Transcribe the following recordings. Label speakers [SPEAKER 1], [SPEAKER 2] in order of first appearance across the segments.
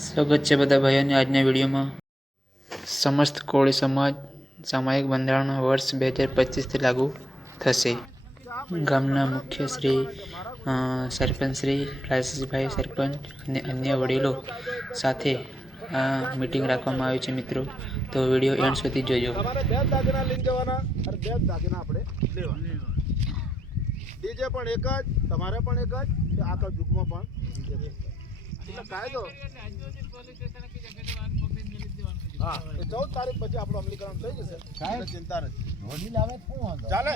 [SPEAKER 1] સ્વાગત છે બધા ભાઈઓને આજના વિડીયોમાં. સમસ્ત કોળી સમાજ સામાયિક બંધારણ વર્ષ બે હજાર પચીસથી લાગુ થશે. ગામના મુખ્ય શ્રી સરપંચ શ્રી, રાજેશભાઈ સરપંચ અને અન્ય વડીલો સાથે આ મિટિંગ રાખવામાં આવી છે મિત્રો. તો વીડિયો એન્ડ સુધી જોજો.
[SPEAKER 2] ડીજે પણ એક જ, તમારે પણ એક જ આખા જુગમાં પણ. એટલે કાયદો. હા. એ ચૌદ તારીખ પછી આપણું અમલીકરણ થઈ જશે. ચિંતા નથી. ચાલે.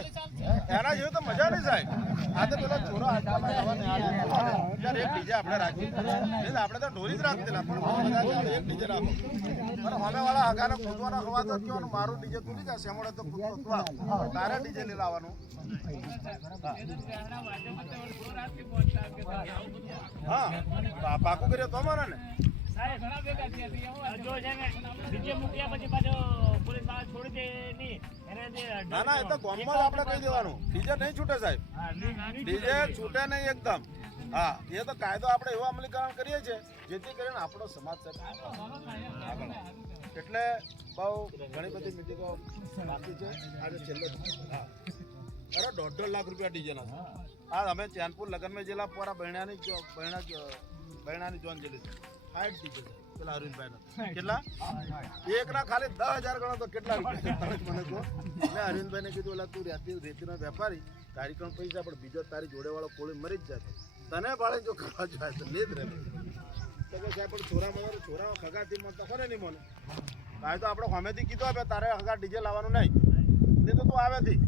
[SPEAKER 2] એના જેવું તો મજા નહીં સાહેબ. આ તો પેલા એક ડીજે આપણે રાખીએ. આપણે તો ઢોરી જ રાખતેલા પણ હવે એક ડીજે રાખો. પણ હવે વાળા હગાને કૂદવાના ખવા તો કહેવાનું મારું ડીજે તૂટી જશે. એમણે તો આવ. તારે ડીજે લઈ લાવવાનું. હા પાકું કર્યો તો મારે ને ના ના ના એ તો ગામમાં આપણે કહી દેવાનું. ડીજે નહીં છૂટે સાહેબ. ડીજે છૂટે નહીં. એકદમ. હા એ તો કાયદો આપણે એવો અમલીકરણ કરીએ છીએ જેથી કરીને આપણો સમાજ આગળ એટલે બહુ ઘણી બધી મિટિંગો બાકી છે. આજે છેલ્લો હા. અરે દોઢ દોઢ લાખ રૂપિયા ડીજેના હા અમે ચેનપુર લગનમાં જેલા પોરા બહેણાની બહેણા બહેણાની જોન જેલી છે. સાઠ ડીજે છે. પેલા અરવિંદભાઈ કેટલા? એક ના ખાલી દસ હજાર ગણો તો કેટલા રૂપિયા? મને કહો. મેં અરવિંદભાઈને કીધું ઓલા તું રેતી રેતીનો વેપારી તારી કણ પૈસા પણ બીજો તારી જોડે વાળો કોળી મરી જ જાય તને ભાડે જો કરવા જાય તો જ રહે તો કે સાહેબ પણ છોરા મારો છોરા ખગાથી મને તો ખરે નહીં મને ભાઈ તો આપણે સામેથી કીધું આપે તારે હગા ડીજે લાવવાનું નહીં. નહીં તો તું આવેથી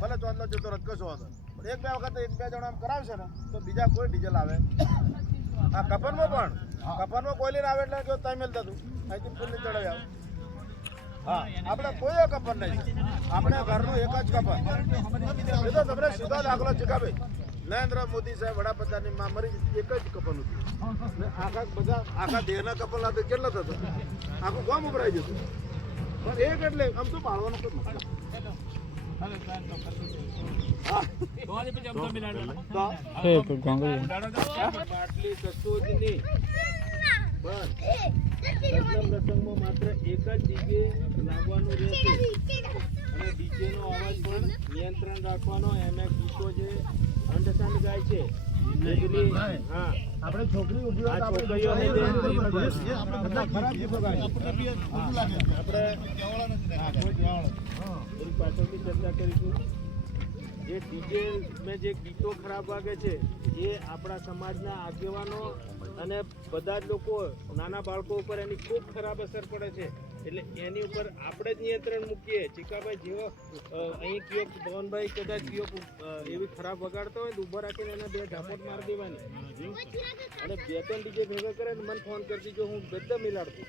[SPEAKER 2] ભલે ચોંદલો જતો રદ કશો હતો. એક બે વખત એક બે જણા એમ કરાવશે ને તો બીજા કોઈ ડીઝલ આવે આ કપનમાં પણ? કપનમાં કોઈલી આવે એટલે કે તમે મેલતા તું. અહીંથી ફૂલની ચડાવી આવ. હા આપણે કોઈ કપન નહીં. આપણે ઘરનું એક જ કપન. એ તો તમને સીધો દાખલો કે નરેન્દ્ર મોદી સાહેબ વડાપ્રધાનની માં મરી એક જ કપન હતું. ને આખા બધા આખા દેહના કપલ હતા કેટલો થતા? આખું ગામ ઉભરાઈ જતું પણ એક એટલે આમ તો પાડવાનો કોઈ મતલબ. હા
[SPEAKER 3] બાટલી કશું જ નહીં માત્ર એક જ ડીજે લાવવાનું રહેશે અને ડીજેનો અવાજ પણ નિયંત્રણ રાખવાનો એમાં ગીતો જે અંડરસ્ટેન્ડ ગાય છે.
[SPEAKER 2] આપણે છોકરી
[SPEAKER 3] ઊભી
[SPEAKER 2] આપણે
[SPEAKER 3] પાછળથી ચર્ચા કરીશું જે ડીજે મેં જે ગીતો ખરાબ વાગે છે એ આપણા સમાજના આગેવાનો અને બધા જ લોકો નાના બાળકો ઉપર એની ખૂબ ખરાબ અસર પડે છે એટલે એની ઉપર આપણે જ નિયંત્રણ મૂકીએ. ચીકાભાઈ જેવો અહીં કયોક ભવનભાઈ કદાચ કયોક એવી ખરાબ વગાડતો હોય તો ઊભો રાખીને એના બે ઢાપોટ મારી દેવાની. અને બે ત્રણ ડીજે ભેગા કરે ને મને ફોન કરતી જો હું બધા મિલાડતો?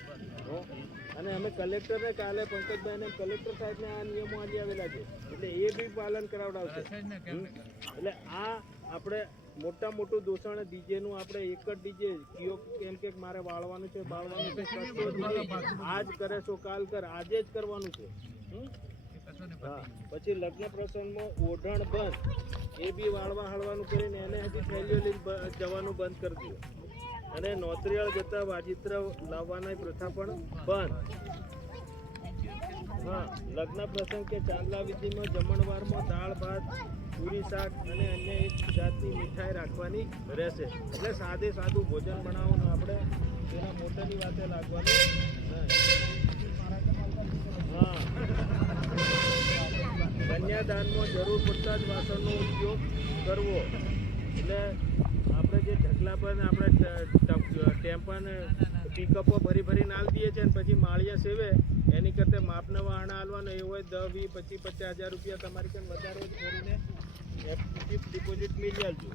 [SPEAKER 3] અને અમે કલેક્ટરને કાલે પંકજભાઈને કલેક્ટર સાહેબને આ નિયમો આજે આવેલા છે. એટલે એ બી પાલન કરાવડાવશે. એટલે આ આપણે મોટા મોટું દૂષણ ડીજેનું આપણે એક જ ડીજે, કયો કેમ કે મારે વાળવાનું છે, બાળવાનું છે આજ કરે છો, કાલ કર, આજે જ કરવાનું છે. પછી લગ્ન પ્રસંગમાં ઓઢણ બંધ. એ બી વાળવા હળવાનું કરીને એને હજી થેલીઓ લઈને જવાનું બંધ કરી દીધું. અને નોતરિયાળ જતા વાજિત્ર લાવવાની પ્રથા પણ બંધ. હા, લગ્ન પ્રસંગ કે ચાંદલા વિધિમાં જમણવારમાં દાળ, ભાત પૂરી શાક અને અન્ય એક જાતની મીઠાઈ રાખવાની રહેશે. એટલે સાદે સાદું ભોજન બનાવવાનું આપણે. તેના મોટાની વાતે લાગવાનું. હા. કન્યાદાનમાં જરૂર પડતા જ વાસણનો ઉપયોગ કરવો. એટલે આપણે જે ઢગલા પર આપણે ટ- ટ- ટેમ્પા ને પિકઅપો ભરી ભરીને આલ દઈએ છીએ પછી માળિયા સેવે, એની કરતાં માપના વાહણા હાલવાનો એ હોય દસ વીસ, પચીસ, પચાસ હજાર રૂપિયા તમારી કંઈ વધારે તો થોડીને ફિક્સ ડિપોઝિટ મિલી આલજો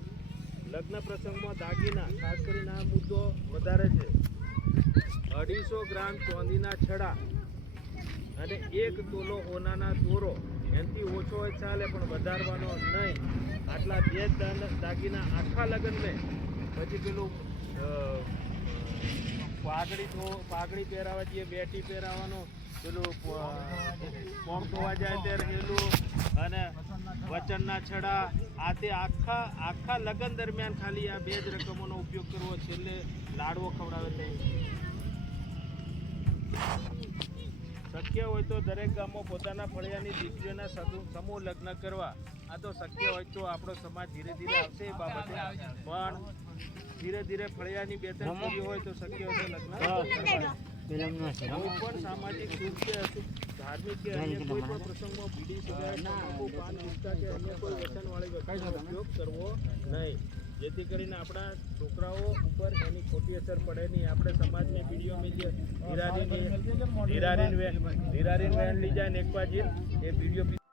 [SPEAKER 3] લગ્ન પ્રસંગમાં દાગીના, ખાસ કરીને આ મુદ્દો વધારે છે. અઢીસો ગ્રામ ચાંદીના છડા અને એક તોલો ઓનાના દોરો. એનાથી ઓછો હોય ચાલે, પણ વધારવાનો નહીં. આટલા બે દાગીના આખા લગ્ન મેં પછી પેલું પાઘડી તો પાઘડી પહેરાવા જઈએ, બેટી પહેરાવાનો, પેલું ફોર્મ ધોવા જાય ત્યારે પેલું અને વચનના છડા, આ તે આખા આખા લગ્ન દરમિયાન ખાલી આ બે જ રકમોનો ઉપયોગ કરવો, છેલ્લે લાડવો ખવડાવે તે. શક્ય હોય તો દરેક ગામો પોતાના ફળિયાની દીકરીઓના સદુ- સમૂહ લગ્ન કરવા. આ તો શક્ય હોય તો આપણો સમાજ ધીરે ધીરે આવશે એ બાબતે. પણ ધીરે ધીરે ફળિયાની બે ત્રણ પૂરી હોય તો શક્ય હોય તો લગ્ન. કોઈ પણ સામાજિક સુખ કે ધાર્મિક કે અન્ય કોઈ પણ પ્રસંગમાં બીડી સિગારેટ પાન ગુટખા કે અન્ય કોઈ વ્યસનવાળી વસ્તુનો ઉપયોગ કરવો નહીં. જેથી કરીને આપણા છોકરાઓ ઉપર એની ખોટી અસર પડે નહીં. આપણે સમાજને में જે ધીરારીન ધીરારીન વેન લઈ જાય ને એક બાજુ એ વીડિયો